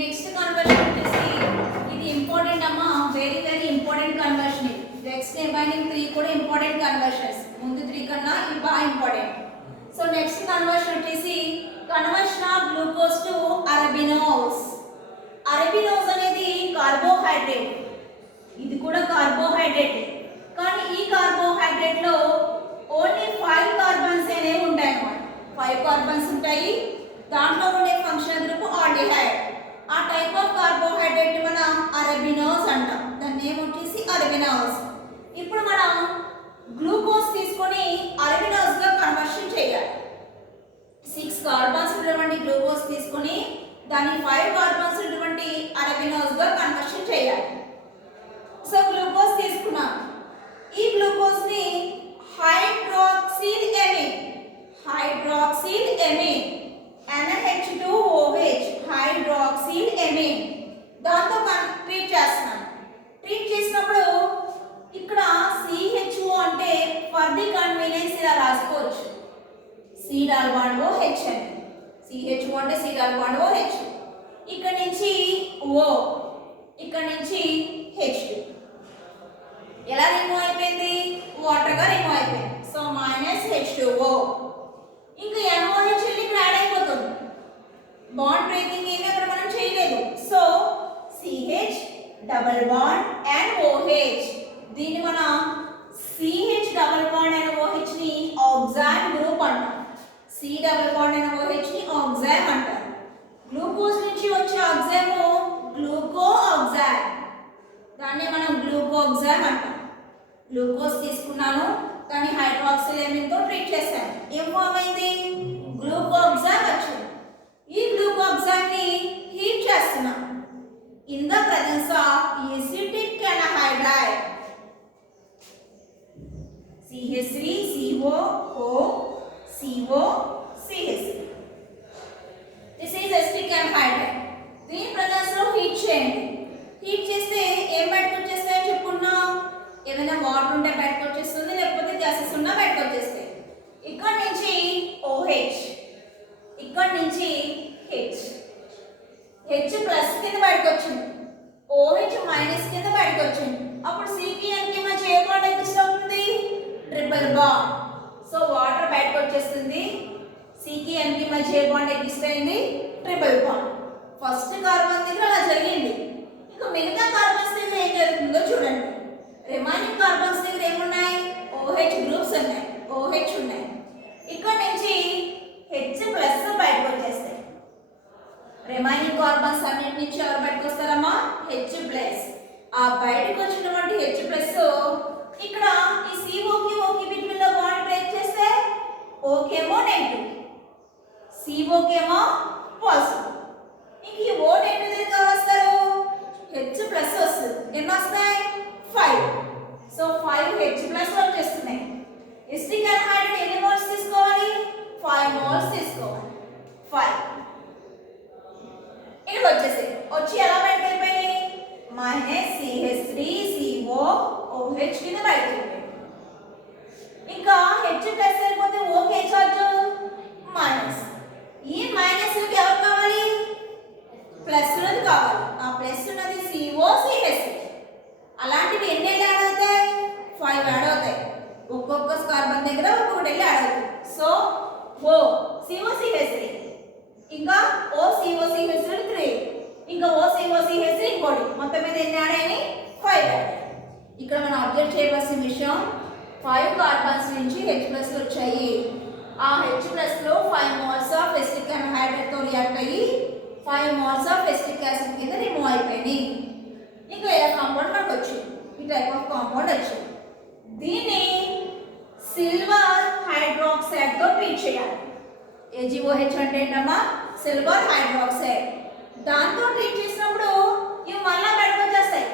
Next conversion వచ్చేసి ఇది important అమ్మా, very very important conversion. Next remaining 3 కూడా ఇంపార్టెంట్ కన్వర్షన్స్, ముందు 3 కన్నా ఇవి బాగా ఇంపార్టెంట్. సో నెక్స్ట్ కన్వర్షన్ వచ్చేసి conversion of glucose to arabinose. Arabinose అనేది కార్బోహైడ్రేట్, ఇది కూడా కార్బోహైడ్రేట్. కానీ ఈ కార్బోహైడ్రేట్ లో ఓన్లీ 5 కార్బన్స్ అనేవి ఉంటాయి అన్నమాట. 5 కార్బన్స్ ఉంటాయి. దాంట్లో ఉండే ఫంక్షన్ గ్రూప్ ఆల్డిహైడ్. ఆ టైప్ ఆఫ్ కార్బోహైడ్రేట్ మనం అరబినోస్ అంటాం. దాని నేమ్ వచ్చేసి అరబినోస్. ఇప్పుడు మనం గ్లూకోజ్ తీసుకొని అరబినోస్ గా కన్వర్షన్ చేయాలి. 6 కార్బన్స్ ఉన్నటువంటి గ్లూకోజ్ తీసుకొని దాన్ని 5 కార్బన్స్ ఉన్నటువంటి అరబినోస్ గా కన్వర్షన్ చేయాలి. సో గ్లూకోజ్ తీసుకున్నాం. ఈ గ్లూకోజ్ ని hydroxyl amine NH2OH hydroxyl amine దాంతో ట్రీట్ చేస్తున్నాం. ట్రీట్ చేసినప్పుడు ఇక్కడ CHO అంటే ఫర్ ది కన్వీనియన్స్ ఇలా రాసుకోవచ్చు, C∠OH అని. CHO అంటే C∠OH. ఇక్కడ నుంచి O, ఇక్కడ నుంచి H2 ఎలా రిమూవ్ అయిపోయింది? వాటర్ గా రిమూవ్ అయిపోయింది. So -H2O. ఇంకా NOH ఇక్కడ యాడ్ అయిపోతుంది. బాండ్ బ్రేకింగ్ ఏమీ అక్కడ మనం చేయలేదు. So CH double bond and OH, దీన్ని మనం CH double bond and OH ని ఆక్సాన్ గ్రూప్ అంటాం. C double bond and OH ని ఆక్సాన్ అంటారు. గ్లూకోజ్ నుంచి వచ్చే ఆక్సాన్ గ్లూకో ఆక్సాన్, దాన్ని మనం గ్లూకోక్సామ్ అంటాం. గ్లూకోజ్ తీసుకున్నాను, దాన్ని హైడ్రాక్సిల్ ఎమిన్ తో ట్రీట్ చేశాను. ఏం ఫామ్ అయింది? గ్లూకోక్సామ్ వచ్చింది. ఈ గ్లూకోక్సామ్ ని హీట్ చేస్తున్నాం in the presence of acetic anhydride CH3COO COCH3. This is acetic anhydride. దీని ప్రెజెన్స్ లో హీట్ చేయండి. హీట్ చేస్తే ఏం బయటకు వచ్చేస్తాయో చెప్పుకున్నాం. ఏమైనా వాటర్ ఉంటే బయటకు వచ్చేస్తుంది, లేకపోతే గ్యాసెస్ ఉన్నా బయటకు వచ్చేస్తాయి. ఇక్కడ నుంచి OH, ఇక్కడ నుంచి H ప్లస్ కింద బయటకు వచ్చింది, OH మైనస్ కింద బయటకు వచ్చింది. అప్పుడు Cకి Nకి మధ్య ఏ బాండ్ ఎగ్జిస్ట్ అవుతుంది? Triple bond. సో వాటర్ బయటకు వచ్చేస్తుంది. Cకి Nకి మధ్య ఏ బాండ్ ఎగ్జిస్ట్ అయింది? Triple bond. ఫస్ట్ కార్బన్ దగ్గర అలా జరిగింది. మిగతా కార్బన్స్ దగ్గర ఏం జరుగుతుందో చూడండి. రిమైనింగ్ కార్బన్స్ దగ్గర ఏమున్నాయి? OH గ్రూప్స్ ఉన్నాయి, OH ఉన్నాయి. ఇక్కడ నుంచి H ప్లస్ బయటకు వచ్చేస్తాయి. రిమైనింగ్ కార్బన్స్ అన్నిటి నుంచి ఎవరు బయటకు వస్తారమ్మా? H plus. ఆ బయటకు వచ్చినటువంటి H ప్లస్ ఇక్కడ ఈ COకి Oకి బిట్వీన్ లో బాండ్ బ్రేక్ చేస్తే ఓకేమో నెగటివ్, COకేమో పాజిటివ్. ఇంక ఈ O నెగటివ్ దగ్గర ఎవరు వస్తారు? H ప్లస్ వస్తుంది. ఎన్ని వస్తాయి? 5. సో 5 H ప్లస్ వచ్చేస్తున్నాయి. ఎసిటిక్ ఎన్హైడ్రైడ్ ఎన్ని మోల్స్ తీసుకోవాలి? 5 మోల్స్ తీసుకోవాలి. 5 ఇక్కడ వచ్చేసి వచ్చి ఎలా బయటకు వెళ్ళిపోయింది? -CH3COOH కింద బయటకు వెళ్ళిపోయింది. ఇంకా H ప్లస్ వెళ్ళిపోతే ఓకే చార్జ్ మైనస్. ఈ మైనస్ ఎవరు కావాలి? ప్లస్ ఉన్నది కావాలి. ఆ ప్లస్ ఉన్నది COCH. అలాంటివి ఎన్ని యాడ్ అవుతాయి? 5 యాడ్ అవుతాయి. ఒక్కొక్క కార్బన్ దగ్గర ఒక్కొక్కటి యాడ్ అవుతుంది. సో O COCH3, ఇంకా OCOCH3, ఇంకా OCOCH3 ఇంకోటి. మొత్తం మీద ఎన్ని యాడ్ అయినాయి? 5 యాడ్. ఇక్కడ మనం అబ్జర్వ్ చేయవలసిన విషయం, 5 కార్బన్స్ నుంచి H ప్లస్ వచ్చాయి. ఆ H ప్లస్ లో 5 మోల్స్ ఆఫ్ ఎసిటిక్ ఎన్హైడ్రైడ్ తో రియాక్ట్ అయ్యి 5 మోల్స్ ఆఫ్ ఎసిటిక్ యాసిడ్ కింద రిమూవ్ అయిపోయింది. ఇంకా ఏ కాంపౌండ్ మనకు వచ్చింది? ఈ టైప్ ఆఫ్ కాంపౌండ్ వచ్చింది. దీన్ని సిల్వర్ హైడ్రాక్సైడ్ తో ట్రీట్ చేయాలి. AgOH అంటే ఏంటమ్మా? Silver hydroxide. దాంతో ట్రీట్ చేసినప్పుడు ఇవి మళ్ళా బయటకు వచ్చేస్తాయి.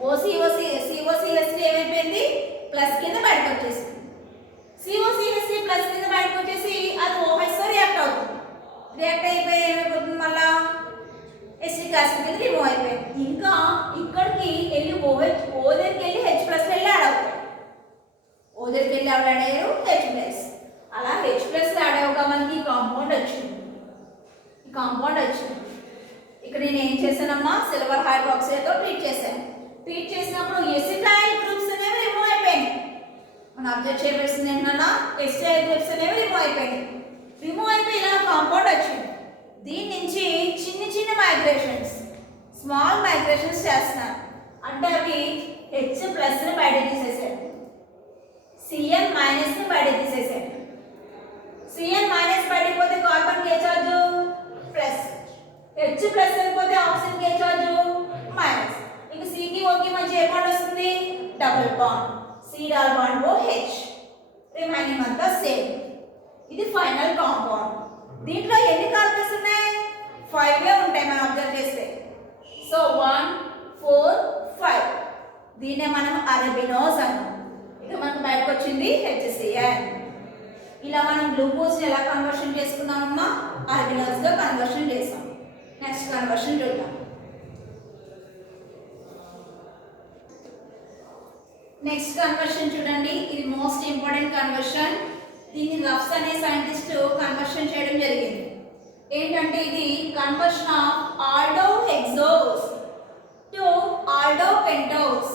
COCH3 ఏమైపోయింది? ప్లస్ కింద బయటకు వచ్చేసింది. COCH3 ప్లస్ కింద బయటకు వచ్చేసి అది OH తో రియాక్ట్ అవుతుంది. రియాక్ట్ అయిపోయి ఏమైపోతుంది? మళ్ళా ఎసిటిక్ యాసిడ్ కింద రిమూవ్ అయిపోయింది. ఇంకా ఇక్కడికి వెళ్ళి O దగ్గరికి వెళ్ళి H ప్లస్ వెళ్ళి యాడ్ అవుతాయి. O దగ్గరికి వెళ్ళి యాడ్ అయ్యారు H ప్లస్. అలా H ప్లస్ యాడ్ అవ్వగా మనకి కాంపౌండ్ వచ్చింది. కాంపౌండ్ వచ్చింది. ఇక్కడ నేను ఏం చేశానమ్మా, సిల్వర్ హైడ్రాక్సైడ్తో ట్రీట్ చేశాను. ట్రీట్ చేసినప్పుడు ఎసిటైల్ గ్రూప్స్ అనేవి రిమూవ్ అయిపోయింది. మనం అబ్జర్వ్ చేయవలసింది ఏంటన్నా, ఎసిటైల్ గ్రూప్స్ అనేవి రిమూవ్ అయిపోయింది. రిమూవ్ అయిపోయి ఇలా కాంపౌండ్ వచ్చింది. దీని నుంచి చిన్న చిన్న మైగ్రేషన్స్, స్మాల్ మైగ్రేషన్స్ చేస్తున్నారు. అంటే అవి H+ని బయట తీసేసారు, Cn- ని బయట తీసేసారు. Cn- బయటకు పోతే కార్బన్ ఏ చార్జ్ ప్లస్, H+ వెళ్ళిపోతే ఆక్సిజన్ ఏ చార్జ్ మైనస్. ఇంక Cకి Oకి మధ్య ఏ బాండ్ వస్తుంది, double bond, C bond OH. Remaining అంతా సేమ్. ఇది ఫైనల్ కాంపౌండ్. దీంట్లో ఎన్ని కార్బన్స్ ఉన్నాయి, 5 ఉంటాయి మనం అబ్జర్వ్ చేస్తే. సో 1 4 5. దీన్నే మనం అరబినోస్ అంటాం. ఇక మనకు బయటకు వచ్చింది HCl. ఇలా మనం గ్లూకోజ్ ఎలా కన్వర్షన్ చేసుకున్నామమ్మా, అరబినోస్ గా కన్వర్షన్ చేసాం. నెక్స్ట్ కన్వర్షన్ చూద్దాం. నెక్స్ట్ కన్వర్షన్ చూడండి, ఇది మోస్ట్ ఇంపార్టెంట్ కన్వర్షన్. దీన్ని రఫ్స్ అనే సైంటిస్ట్ కన్వర్షన్ చేయడం జరిగింది. ఏంటంటే ఇది కన్వర్షన్ ఆఫ్ ఆల్డోహెక్సోస్ టు ఆల్డోపెంటోస్.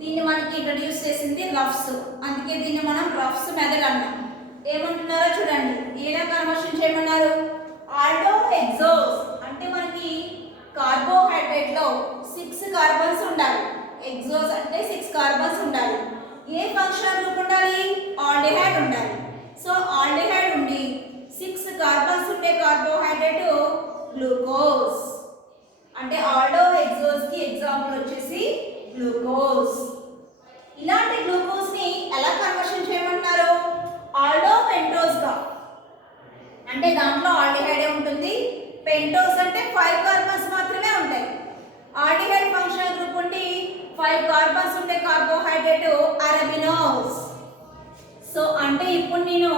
దీన్ని మనకి ఇంట్రడ్యూస్ చేసింది రఫ్స్, అందుకే దీన్ని మనం రఫ్స్ మెథడ్ అంటాం. ఏమంటున్నారో చూడండి, ఎలా కన్వర్షన్ చేయమన్నారు. ఆల్డోహెక్సోస్ అంటే మనకి కార్బోహైడ్రేట్ లో 6 కార్బన్స్ ఉండాలి, ఎక్సోస్ అంటే 6 కార్బన్స్ ఉండాలి. ఏ ఫంక్షనల్ గ్రూప్ ఉండాలి, ఆల్డిహైడ్ ఉండాలి. సో ఆల్డిహైడ్ ఉండి 6 కార్బన్స్ ఉండే కార్బోహైడ్రేట్ గ్లూకోజ్. అంటే ఆల్డోహెక్సోస్ కి ఎగ్జాంపుల్ వచ్చేసి గ్లూకోజ్. ఇలాంటి గ్లూకోజ్ ని ఎలా కన్వర్షన్ చేయమంటున్నారు, ఆల్డోపెంటోస్ గా. అంటే దాంట్లో ఆల్డిహైడ్ ఉంటుంది, పెంటోస్ అంటే 5 కార్బన్స్ మాత్రమే ఉంటాయి. ఆల్డిహైడ్ ఫంక్షనల్ గ్రూప్ ఉండి 5 కార్బన్స్ ఉండే కార్బోహైడ్రేట్ అరబినోస్. సో అంటే ఇప్పుడు నేను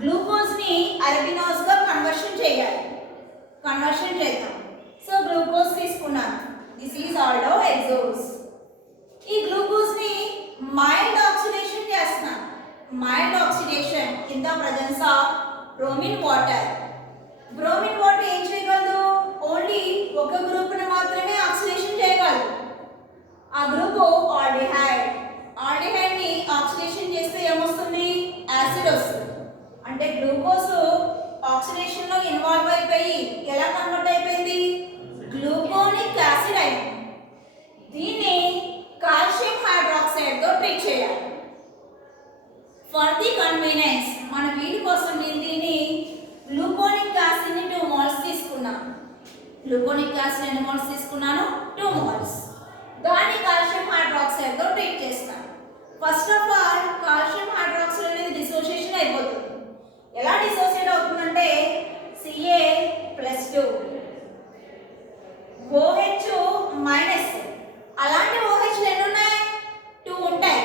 గ్లూకోజ్ ని అరబినోస్ గా కన్వర్షన్ చేయాలి. కన్వర్షన్ చేద్దాం. సో గ్లూకోజ్ తీసుకున్నాను, దిస్ ఈజ్ ఆల్డోహెక్సోస్. ఈ గ్లూకోజ్ ని మైల్డ్ ఆక్సిడేషన్ చేస్తున్నాను. Mild oxidation in the presence of bromine water. Bromine water ఏం చేయగలదు, ఓన్లీ ఒక గ్రూప్ ని మాత్రమే ఆక్సిడేషన్ చేయగలదు. ఆ గ్రూప్ ఆల్డిహైడ్. ఆల్డిహైడ్ ని ఆక్సిడేషన్ చేస్తే ఏమొస్తుంది, యాసిడ్ వస్తుంది. అంటే గ్లూకోజ్ ఆక్సిడేషన్ లో ఇన్వాల్వ్ అయిపోయి ఎలా కన్వర్ట్ అయిపోయింది, గ్లూకోనిక్ యాసిడ్ అయింది. దీన్ని కాల్షియం హైడ్రాక్సైడ్ తో ట్రీట్ చేయాలి. ఫర్ ది కన్వీనియన్స్ మన వీడి కోసం నేను దీన్ని గ్లూకోనిక్ యాసిడ్ ని 2 మోల్స్ తీసుకున్నాను. గ్లూకోనిక్ యాసిడ్ ఎన్ని మోల్స్ తీసుకున్నాను, 2 మోల్స్. దాన్ని కాల్షియం హైడ్రాక్సైడ్ తో ట్రీట్ చేస్తాను. First of all calcium hydroxide అనేది డిసోసియేషన్ అయిపోతుంది. ఎలా డిసోసియేట్ అవుతుందంటే Ca+2 OH-. అలాంటి OH ఎన్ని ఉన్నాయి, 2 ఉంటాయి.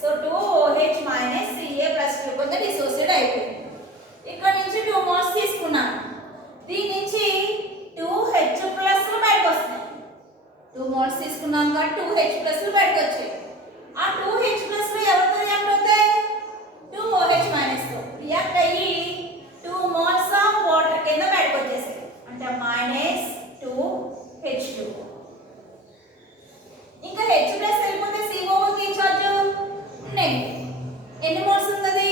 సో 2OH- Ca+2 కొంచెం డిసోసియేట్ అయిపోయింది. ఇక్కడ నుంచి 2 మోల్స్ తీసుకున్నాను. దీని నుంచి 2H+ బయటకు వస్తాయి. 2 మోల్స్ తీసుకున్నాం కాబట్టి 2H+ బయటకు వచ్చాయి. ఆ 2H+ ఎవరితో రియాక్ట్ అవుతాయి, 2OH- తో రియాక్ట్ అయ్యి 2 మోల్స్ ఆఫ్ వాటర్ కింద బయటకు వచ్చేసాయి. అంటే -2H2. ఇంకా H+ వెళ్ళిపోతే COO కి చార్జ్ నెగటివ్. ఎన్ని మోల్స్ ఉంది,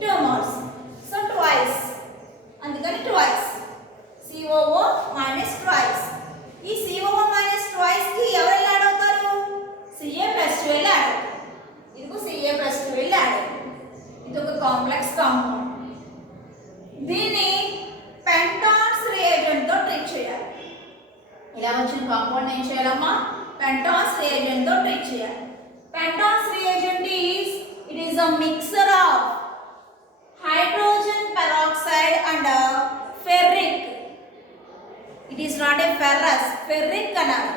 2 మోల్స్. సో ట్వైస్, అందుకని ట్వైస్ COO -ట్వైస్. ఈ COO -ట్వైస్ కి ఎవరు యాడ్ అవుతారు, Ca+2 యాడ్ అవుతారు. ఇదిగో Ca+2 యాడ్ అవుతుంది. ఇది ఒక కాంప్లెక్స్ కాంపౌండ్. దీన్ని పెంటాన్స్ రియేజెంట్ తో ట్రీట్ చేయాలి. ఇలా వచ్చిన కాంపౌండ్ ఏం చేయాలమ్మా, పెంటాన్స్ రియేజెంట్ తో ట్రీట్ చేయాలి. పెంటాన్స్ reagent is a mixture of hydrogen peroxide and ferric. It is not a ferrous, ferric అనాలి.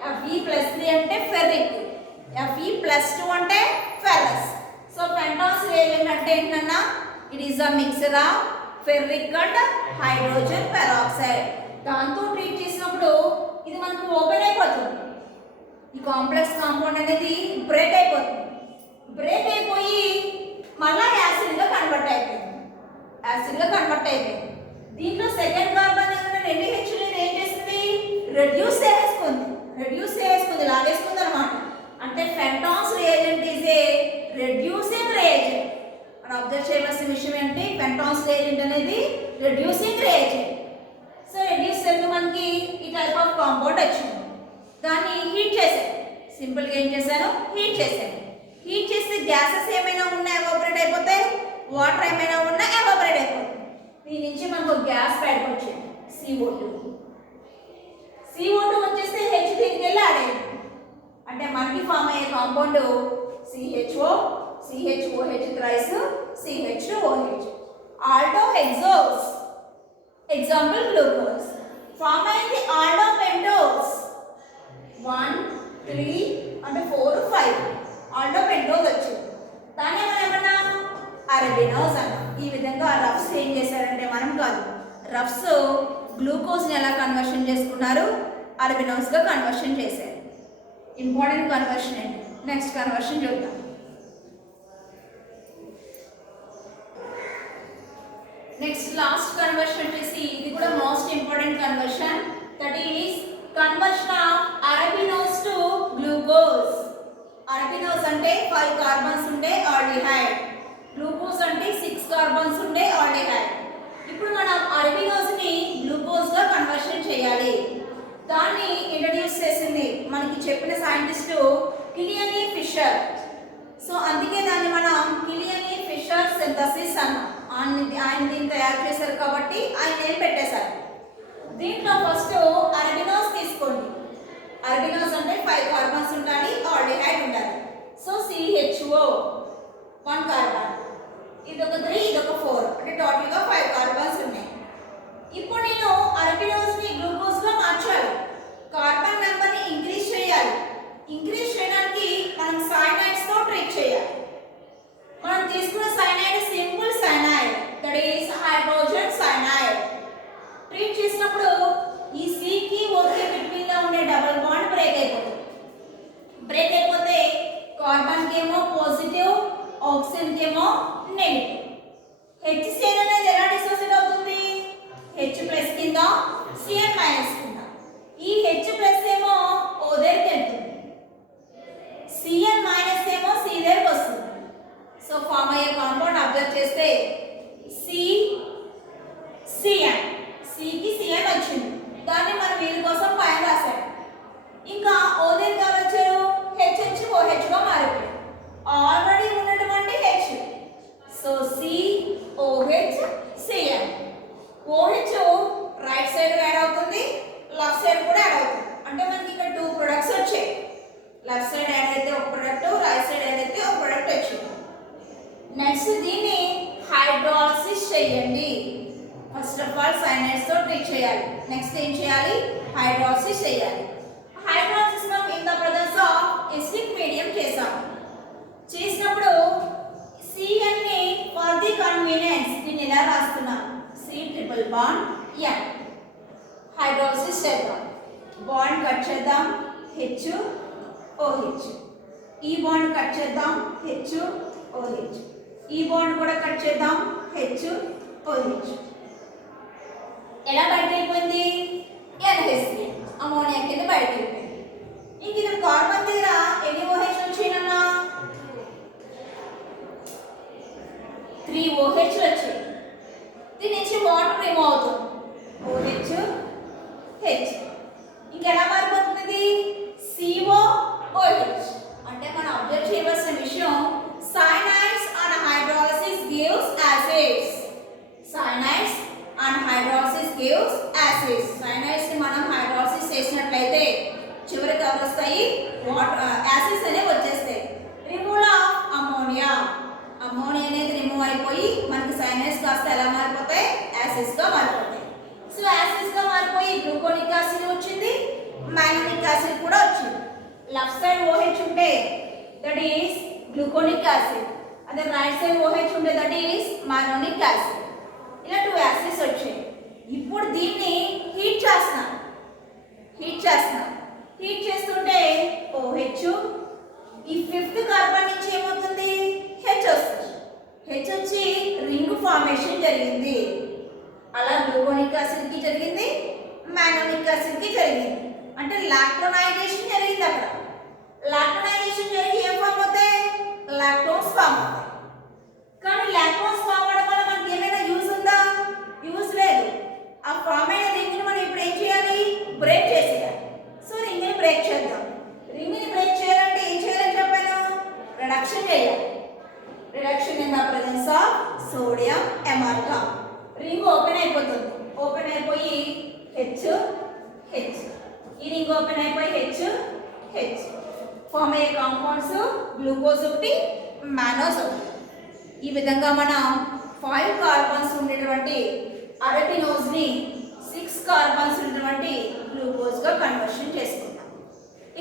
Fe+3 అంటే ferric, Fe+2 అంటే ferrous. సో పెంటాన్స్ రియేజెంట్ అంటే ఏంటన్నా, it is a mixture of ferric and hydrogen peroxide. దాంతో treat చేసినప్పుడు ఇది మనకు open అయిపోతుంది. ఈ కాంప్లెక్స్ కాంపౌండ్ అనేది బ్రేక్ అయిపోతుంది. బ్రేక్ అయిపోయి మళ్ళా యాసిడ్ గా కన్వర్ట్ అయిపోయింది. యాసిడ్ గా కన్వర్ట్ అయిపోయింది. దీంట్లో సెకండ్ కార్బన్ దగ్గర రెండు హెచ్ని ఏం చేస్తుంది, రెడ్యూస్ చేసుకుంది లాగేసుకుంది అనమాట. అంటే Fenton's reagent is a reducing reagent. మనం అబ్జర్వ్ చేయవలసిన విషయం ఏంటి, ఫెంటాన్స్ రియేజెంట్ అనేది రెడ్యూసింగ్ రియేజెంట్. సో రెడ్యూస్ చేస్తే మనకి ఈ టైప్ ఆఫ్ కాంపౌండ్ వచ్చింది. దాన్ని హీట్ చేశాను, సింపుల్గా ఏం చేశాను, హీట్ చేశాను. హీట్ చేస్తే గ్యాసెస్ ఏమైనా ఉన్నా ఎవాపరేట్ అయిపోతాయి, వాటర్ ఏమైనా ఉన్నా ఎవాపరేట్ అయిపోతాయి. దీని నుంచి మనకు గ్యాస్ బయటకు వచ్చింది CO2. CO2 వచ్చేస్తే హెచ్ దీనికి వెళ్ళి యాడ్ అయ్యింది. అంటే మనకి ఫామ్ అయ్యే compound CHOH thrice CH2OH. Aldohexose, example glucose. Form అయింది ఆల్డో పెంటోస్ 1 3 అంటే 4 5 ఆల్డో పెంటోస్ వచ్చింది. దాన్ని మనం ఏమన్నా అరబినోస్ అన్నాం. ఈ విధంగా రఫ్స్ ఏం చేశారంటే, మనం కాదు, రఫ్స్ గ్లూకోజ్ని ఎలా కన్వర్షన్ చేసుకున్నారు, అరబినోస్గా కన్వర్షన్ చేశారు. ఇంపార్టెంట్ కన్వర్షన్ అండి. నెక్స్ట్ కన్వర్షన్ చూద్దాం. నెక్స్ట్ లాస్ట్ కన్వర్షన్ వచ్చేసి ఇది కూడా most important conversion, that is conversion of arabinose to glucose. Arabinose అంటే 5 కార్బన్స్ ఉండే ఆల్డిహైడ్, గ్లూకోజ్ అంటే 6 కార్బన్స్ ఉండే ఆల్డిహైడ్. ఇప్పుడు మనం అరబినోస్ని గ్లూకోజ్గా కన్వర్షన్ చేయాలి. దాన్ని ఇంట్రడ్యూస్ చేసింది మనకి చెప్పిన సైంటిస్టు కిలియనీ ఫిషర్. సో అందుకే దాన్ని మనం కిలియనీ ఫిషర్ సింథసిస్ అన్నాం. ఆయన దీన్ని తయారు చేశారు కాబట్టి ఆయన నేమ్ పెట్టేశారు. దీంట్లో ఫస్ట్ అరబినోస్ తీసుకోండి. అరబినోస్ అంటే 5 కార్బన్స్ ఉండాలి, ఆల్డిహైడ్ ఉండాలి. సో CHO 1 కార్బన్, ఇదొక 3 ఇదొక 4 అంటే టోటల్గా 5 కార్బన్స్ ఉన్నాయి. ఇప్పుడు నేను అరబినోస్ని గ్లూకోజ్గా మార్చాలి. కార్బన్ నెంబర్ని ఇంక్రీజ్ చేయాలి. ఇంక్రీజ్ చేయడానికి మనం సైనైడ్స్తో ట్రీట్ చేయాలి. మనం తీసుకున్న cyanide simple cyanide, that is hydrogen cyanide. Treat చేసినప్పుడు ఈ Cకి Oకి బిట్వీన్ లో ఉండే డబుల్ బాండ్ బ్రేక్ అయిపోతుంది. బ్రేక్ అయిపోతే కార్బన్ కేమో పాజిటివ్, ఆక్సిజన్ కేమో నెగటివ్. HCl అనేది ఎలా డిసోసియేట్ అవుతుంది, H+ కింద Cl- కింద. ఈ H+ ఏమో O దగ్గరికి వెళ్తుంది, Cl- ఏమో C దగ్గరికి వస్తుంది. సో ఫామ్ అయ్యే కాంపౌండ్ అబ్జర్వ్ చేస్తే CN, Cకి Cn వచ్చింది. దాన్ని మనం వీళ్ళ కోసం పైన రాశాం. ఇంకా O దగ్గరికి ఎవరు వచ్చారు, HHOHగా మారిపోయింది. ఆల్రెడీ ఉన్నటువంటి H. So COHCN. OH right side add అవుతుంది, లెఫ్ట్ సైడ్ కూడా యాడ్ అవుతుంది. అంటే మనకి ఇక్కడ 2 ప్రొడక్ట్స్ వచ్చాయి. లెఫ్ట్ సైడ్ యాడ్ అయితే ఒక ప్రొడక్ట్, రైట్ సైడ్ యాడ్ అయితే ఒక ప్రొడక్ట్ వచ్చింది. నెక్స్ట్ దీన్ని హైడ్రాలసిస్ చేయండి. ఫస్ట్ ఆఫ్ ఆల్ సైనైడ్స్ తో ట్రీట్ చేయాలి. నెక్స్ట్ ఏం చేయాలి, హైడ్రాలసిస్ చేయాలి. హైడ్రాలసిస్ మనం in the presence of acidic medium చేసాం. చేసినప్పుడు Cn ని ఫర్ ది కన్వీనియన్స్ దీన్ని ఎలా రాస్తున్నాం, C∧N. హైడ్రాలసిస్ చేద్దాం. బాండ్ కట్ చేద్దాం, HOH. ఈ బాండ్ కట్ చేద్దాం, HOH. ఈ బాండ్ కూడా కట్ చేద్దాం, HOH. ఎలా బయటకు వెళ్ళిపోయింది, NH3 అమోనియా కింద బయటకు వెళ్ళిపోయింది. ఇంక ఇది కార్బన్ దగ్గర ఎన్ని OH వచ్చిందన్నా, 3 OH వచ్చాయి. దీని నుంచి వాటర్ రిమూవ్ అవుతుంది, OH H. ఇంకెలా మారిపోతుంది, COOH. అంటే మనం అబ్జర్వ్ చేయవలసిన విషయం, cyanides and hydrolysis gives acids. Cyanides and hydrolysis gives acids. Cyanides ని మనం హైడ్రాలసిస్ చేసినట్లయితే చివరికి ఎవరు వస్తాయి, వాటర్ యాసిడ్స్ అనేవి వచ్చేస్తాయి. రిమూవల్ ఆఫ్ అమోనియా, అమోనియా అనేది రిమూవ్ అయిపోయి మనకి సైనైడ్స్ కాస్త ఎలా మారిపోతాయి, యాసిడ్స్ గా మారిపోతాయి. సో యాసిడ్స్ గా మారిపోయి గ్లూకోనిక్ యాసిడ్ వచ్చింది, మ్యాగ్నెటిక్ యాసిడ్ కూడా వచ్చింది. లెఫ్ట్ సైడ్ OH ఉంటే దట్ ఈస్ గ్లూకోనిక్ యాసిడ్, అదే రైట్ సైడ్ OH ఉంటే దట్ ఈస్ మ్యాగ్నెటిక్ యాసిడ్. ఇలా 2 యాసిడ్స్ వచ్చాయి. ఇప్పుడు దీన్ని హీట్ చేస్తున్నాం. హీట్ చేస్తుంటే OH, ఈ 5th కార్బన్ నుంచి ఏమవుతుంది, H వస్తుంది. H వచ్చి రింగ్ ఫార్మేషన్ జరిగింది. గ్లూకోనిక్ యాసిడ్ కి జరిగింది, మ్యానోనిక్ యాసిడ్ కి జరిగింది. అంటే లాక్టోనైజేషన్ జరిగింది అక్కడ. లాక్టోనైజేషన్ జరిగి ఏం ఫామ్ అవుతాయి? లాక్టోన్స్ ఫామ్ అవుతాయి. కానీ లాక్టోన్స్ ఫామ్ అవడం వల్ల మనకి ఏమైనా యూజ్ ఉందా? యూజ్ లేదు. ఆ ఫామ్ అయిన రింగ్ ని మనం ఇప్పుడు ఏం చేయాలి? బ్రేక్ చేసేయాలి. సో రింగ్ ని బ్రేక్ చేద్దాం. రింగ్ ని బ్రేక్ చేయాలంటే ఏం చేయాలని చెప్పాను? రిడక్షన్ చేయాలి. Reduction in the presence of sodium amalgam. Ring open అయిపోతుంది. ఓపెన్ అయిపోయి హెచ్ హెచ్, ఈ రింగ్ ఓపెన్ అయిపోయి హెచ్ హెచ్ ఫామ్ అయ్యే కాంపౌండ్స్ గ్లూకోజ్ ఒకటి, మానోస్ ఒకటి. ఈ విధంగా మనం 5 కార్బన్స్ ఉండేటువంటి అరటినోజ్ ని 6 కార్బన్స్ ఉన్నటువంటి గ్లూకోజ్ గా కన్వర్షన్ చేసుకుంటాం.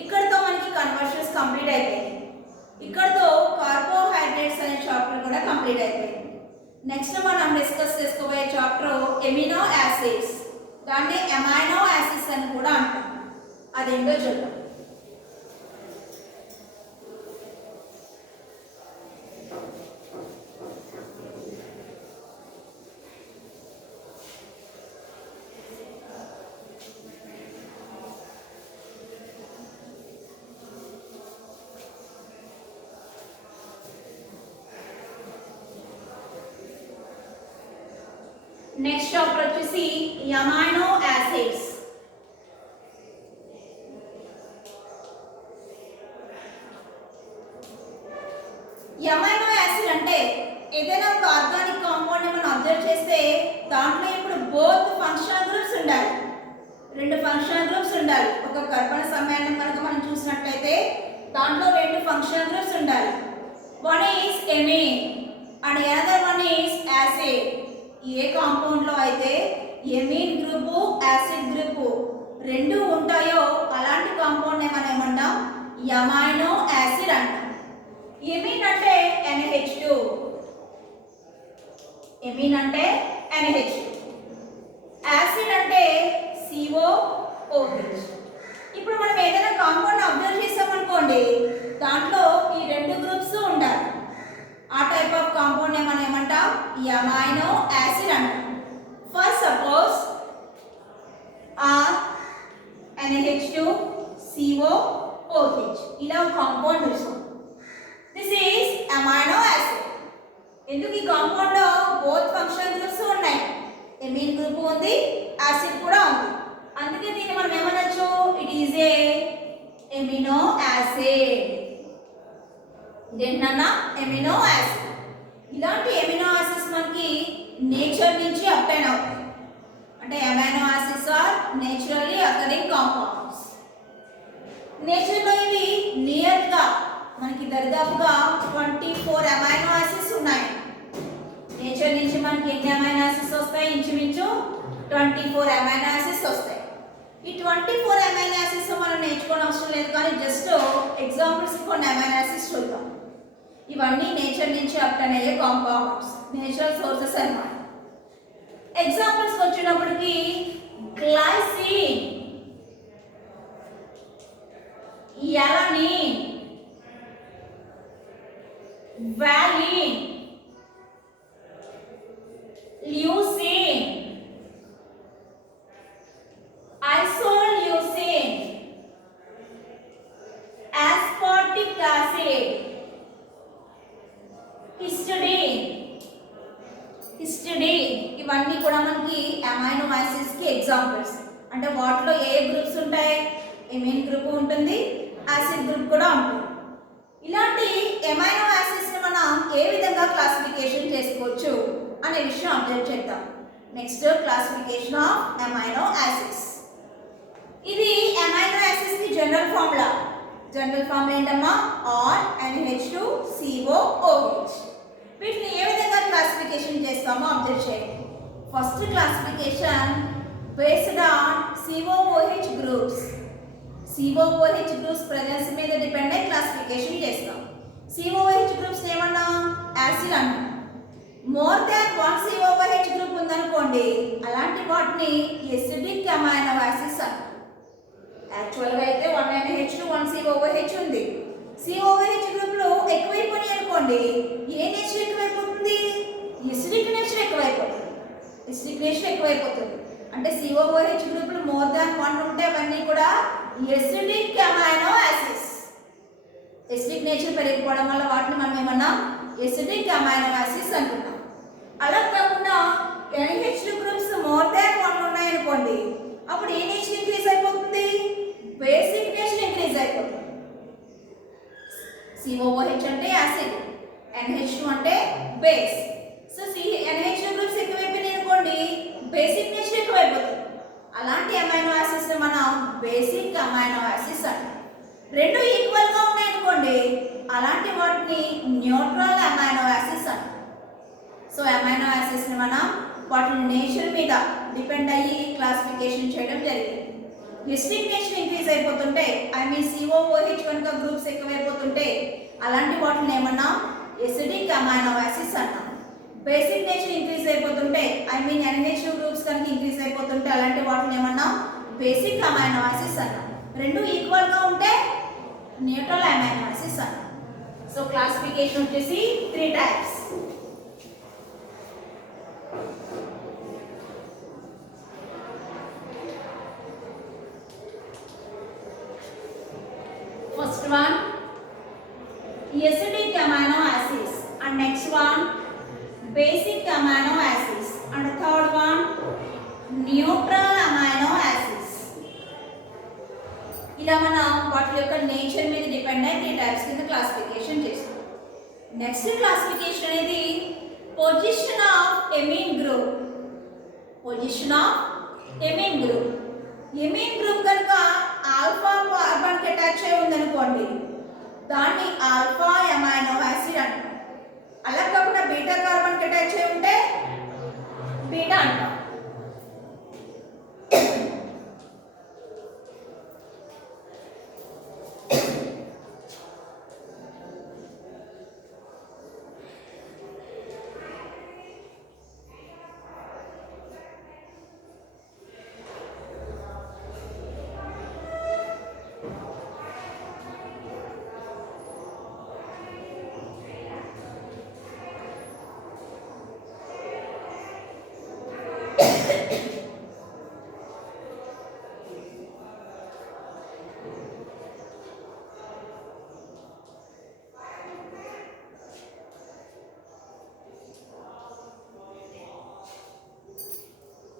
ఇక్కడతో మనకి కన్వర్షన్స్ కంప్లీట్ అయిపోయింది. ఇక్కడతో కార్బోహైడ్రేట్స్ అనే చాప్టర్ కూడా కంప్లీట్ అయిపోయింది. నెక్స్ట్ మనం డిస్కస్ చేసుకోబోయే చాప్టర్ ఎమినో యాసిడ్స్. దాన్ని అమైనో యాసిడ్స్ అని కూడా అంటాం. అదేంటో చూద్దాం. నెక్స్ట్ చాప్టర్ వచ్చేసి అమైనో యాసిడ్స్. అమైనో యాసిడ్ అంటే ఏదైనా ఒక ఆర్గానిక్ కాంపౌండ్ ని మనం అబ్జర్వ్ చేస్తే దాంట్లో ఇప్పుడు బోత్ ఫంక్షనల్ గ్రూప్స్ ఉండాలి. 2 ఫంక్షనల్ గ్రూప్స్ ఉండాలి. ఒక కర్బన సమ్మేళనం కనుక మనం చూసినట్లయితే దాంట్లో 2 ఫంక్షనల్ గ్రూప్స్ ఉండాలి. One is amine and another one is acid. A compound లో అయితే ఎమిన్ గ్రూపు, యాసిడ్ గ్రూపు 2 ఉంటాయో అలాంటి కాంపౌండ్ ని మనం ఏమంటాం? అమైనో యాసిడ్ అంటాం. ఎమిన్ అంటే NH2. ఎమిన్ అంటే NH2. యాసిడ్ అంటే COOH. ఇప్పుడు మనం ఏదైనా కాంపౌండ్ అబ్జర్వ్ చేసామనుకోండి, దాంట్లో ఈ 2 గ్రూప్స్ ఉండాలి. ఆ టైప్ ఆఫ్ కాంపౌండ్ మనం ఏమంటాం? అమైనో యాసిడ్ అంటాం. ఫర్ సపోజ్ NH2 COOH ఇలా ఒక కాంపౌండ్ చూసాం. This is amino acid. ఎందుకు ఈ కాంపౌండ్ లో బోత్ ఫంక్షనల్ గ్రూప్స్ ఉన్నాయి. ఎమిన్ గ్రూప్ ఉంది, యాసిడ్ కూడా ఉంది. అందుకే దీన్ని మనం ఏమనొచ్చు? It is a amino acid. దేన్నన్నా? Amino acid. ఇలాంటి ఎమినో యాసిడ్స్ మనకి నేచర్ నుంచి అబ్టైన్ అవుతాయి. అంటే amino acids are naturally occurring compounds. Nature లో ఇవి నియర్ గా మనకి దరిదాపుగా 24 అమైనో యాసిడ్స్ ఉన్నాయి. నేచర్ నుంచి మనకి ఎన్ని అమైనో యాసిడ్స్ వస్తాయి? ఇంచుమించు 24 అమైనో యాసిడ్స్ వస్తాయి. ఈ 24 అమైనో యాసిడ్స్ మనం నేర్చుకోవడం అవసరం లేదు, కానీ జస్ట్ ఎగ్జాంపుల్స్ కొన్ని అమైనో యాసిడ్స్ చూద్దాం. ఇవన్నీ నేచర్ నుంచి అబ్టైన్ అయ్యే కాంపౌండ్స్, నేచురల్ సోర్సెస్ అన్నమాట. ఎగ్జాంపుల్స్ వచ్చినప్పటికి glycine, alanine, వాలిన్, leucine, isoleucine, aspartic acid, histidine. ఇవన్నీ కూడా మనకి అమైనో యాసిడ్స్ కి ఎగ్జాంపుల్స్. అంటే వాటిలో ఏ గ్రూప్స్ ఉంటాయి? ఎమిన్ గ్రూప్ ఉంటుంది, యాసిడ్ గ్రూప్ కూడా ఉంటుంది. ఇలాంటి అమైనో యాసిడ్స్ ని మనం ఏ విధంగా క్లాసిఫికేషన్ చేసుకోవచ్చు అనే విషయం అబ్జర్వ్ చేద్దాం. Next classification of amino acids. ఇది అమైనో యాసిడ్స్ కి జనరల్ ఫార్ములా. జనరల్ ఫార్ములా ఏంటమ్మా? R(NH2COOH). వీటిని ఏ విధంగా క్లాసిఫికేషన్ చేస్తామో అబ్జర్వ్ చేయండి. First classification based on COOH groups. COOH groups presence మీద డిపెండ్ అయి క్లాసిఫికేషన్ చేస్తాం. COOH గ్రూప్స్ ఏమన్నా? యాసిడ్ అన్నాం. మోర్ దాన్ 1 COOH గ్రూప్ ఉందనుకోండి, అలాంటి వాటిని ఎసిడిక్ అమైనో యాసిడ్స్ అంటాం. యాక్చువల్గా అయితే 1 NH2 1 COOH ఉంది. COOH గ్రూప్ లో ఎక్కువైపోయి అనుకోండి, ఏ నేచర్ ఎక్కువైపోతుంది? ఎసిడిక్ నేచర్ ఎక్కువైపోతుంది. ఎసిడిక్ నేచర్ ఎక్కువైపోతుంది. అంటే COOH గ్రూపులు మోర్ దాన్ 1 ఉంటే అవన్నీ కూడా acidic amino acids. Acidic nature పెరిగిపోవడం వల్ల వాటిని మనం ఏమన్నాం, ఎసిడిక్ అమైనో యాసిడ్స్ అంటున్నాం. అలా కాకుండా NH2 గ్రూప్స్ మోర్ దాన్ 1 ఉన్నాయనుకోండి, అప్పుడు ఏ నేచర్ ఇంక్రీజ్ అయిపోతుంది, బేసిక్ నేచర్ ఇంక్రీజ్ అయిపోతుంది. COOH అంటే యాసిడ్, NH2 అంటే బేస్. సో NH2 గ్రూప్స్ ఎక్కువైపోయినాయి అనుకోండి, బేసిక్ నేచర్ ఎక్కువైపోతుంది. అలాంటి అమైనో యాసిడ్స్ మనం బేసిక్ అమైనో యాసిడ్స్ అంటాం. రెండు ఈక్వల్ గా ఉన్నాయనుకోండి, అలాంటి వాటిని న్యూట్రల్ అమైనో యాసిడ్స్ అంటాం. సో అమైనో యాసిడ్స్ ని మనం వాటి నేచర్ మీద డిపెండ్ అయ్యి క్లాసిఫికేషన్ చేయడం జరిగింది. ఎసిడిక్ నేచర్ ఇంక్రీజ్ అయిపోతుంటే, COOH కనుక గ్రూప్స్ ఎక్కువైపోతుంటే అలాంటి వాటిని ఏమన్నా ఎసిడిక్ అమైనో యాసిడ్స్ అంటాం. బేసిక్ నేచర్ ఇంక్రీజ్ అయిపోతుంటే, NH2 గ్రూప్స్ కనుక ఇంక్రీజ్ అయిపోతుంటే అలాంటి వాటిని ఏమన్నా బేసిక్ అమైనో యాసిడ్స్ అంటాం. రెండు ఈక్వల్ గా ఉంటే న్యూట్రల్ అమైనో యాసిడ్స్ అంటాం. సో క్లాసిఫికేషన్ వచ్చేసి 3 types. First one, acidic amino acids, and next one, basic amino acids, and third one, neutral amino acids. ఇలా మనం వాటి యొక్క నేచర్ మీద డిపెండ్ అయ్యి 3 టైప్స్ కింద క్లాసిఫికేషన్ చేస్తాం. నెక్స్ట్ క్లాసిఫికేషన్ అనేది position of amine group. Position of amine group. Amine group కనుక ఆల్ఫా కార్బన్ కి అటాచ్ అయి ఉందనుకోండి, దాన్ని ఆల్ఫా అమైనో యాసిడ్ అంటాం. అలా కాకుండా బీటా కార్బన్ కి అటాచ్ అయి ఉంటే బీటా అంటాం.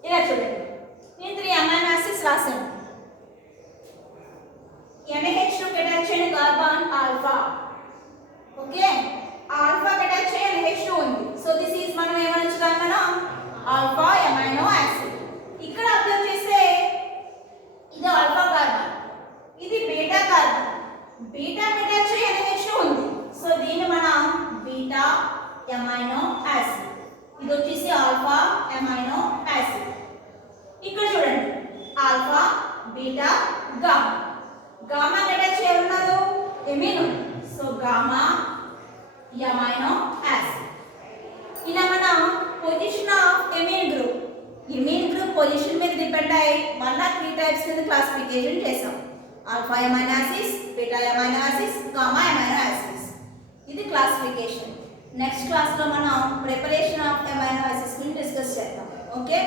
ఇలా చూడండి, నేను 3 అమైనో యాసిడ్స్ రాశాను. NH2 కి అటాచ్ అయిన కార్బన్ ఆల్ఫా. ఓకే, ఆల్ఫా కి అటాచ్ అయిన NH2 ఉంది. సో దిస్ ఈజ్ మనం ఏమనొచ్చు దాన్ని మనం ఆల్ఫా అమైనో యాసిడ్. ఇక్కడ అబ్జర్వ్ చేస్తే ఇది ఆల్ఫా కార్బన్, ఇది బీటా కార్బన్. బీటా కి అటాచ్ అయిన NH2 ఉంది. సో దీన్ని మనం బీటా అమైనో యాసిడ్. ఇది వచ్చేసి ఆల్ఫా అమైనో యాసిడ్. ఇక్కడ చూడండి, alpha, beta, gamma. Gamma attach అయి ఉన్నారు ఎమిన్ ఉంది. So gamma amino acid. ఇలా మనం position of amine group, amine group position మీద డిపెండ్ అయ్యి మళ్ళా 3 టైప్స్ కింద క్లాసిఫికేషన్ చేసాం. Alpha amino acids, beta amino acids, gamma amino acids. ఇది క్లాసిఫికేషన్. నెక్స్ట్ క్లాస్ లో మనం ప్రిపరేషన్ ఆఫ్ అమైనో యాసిడ్స్ గురించి డిస్కస్ చేద్దాం. ఓకే.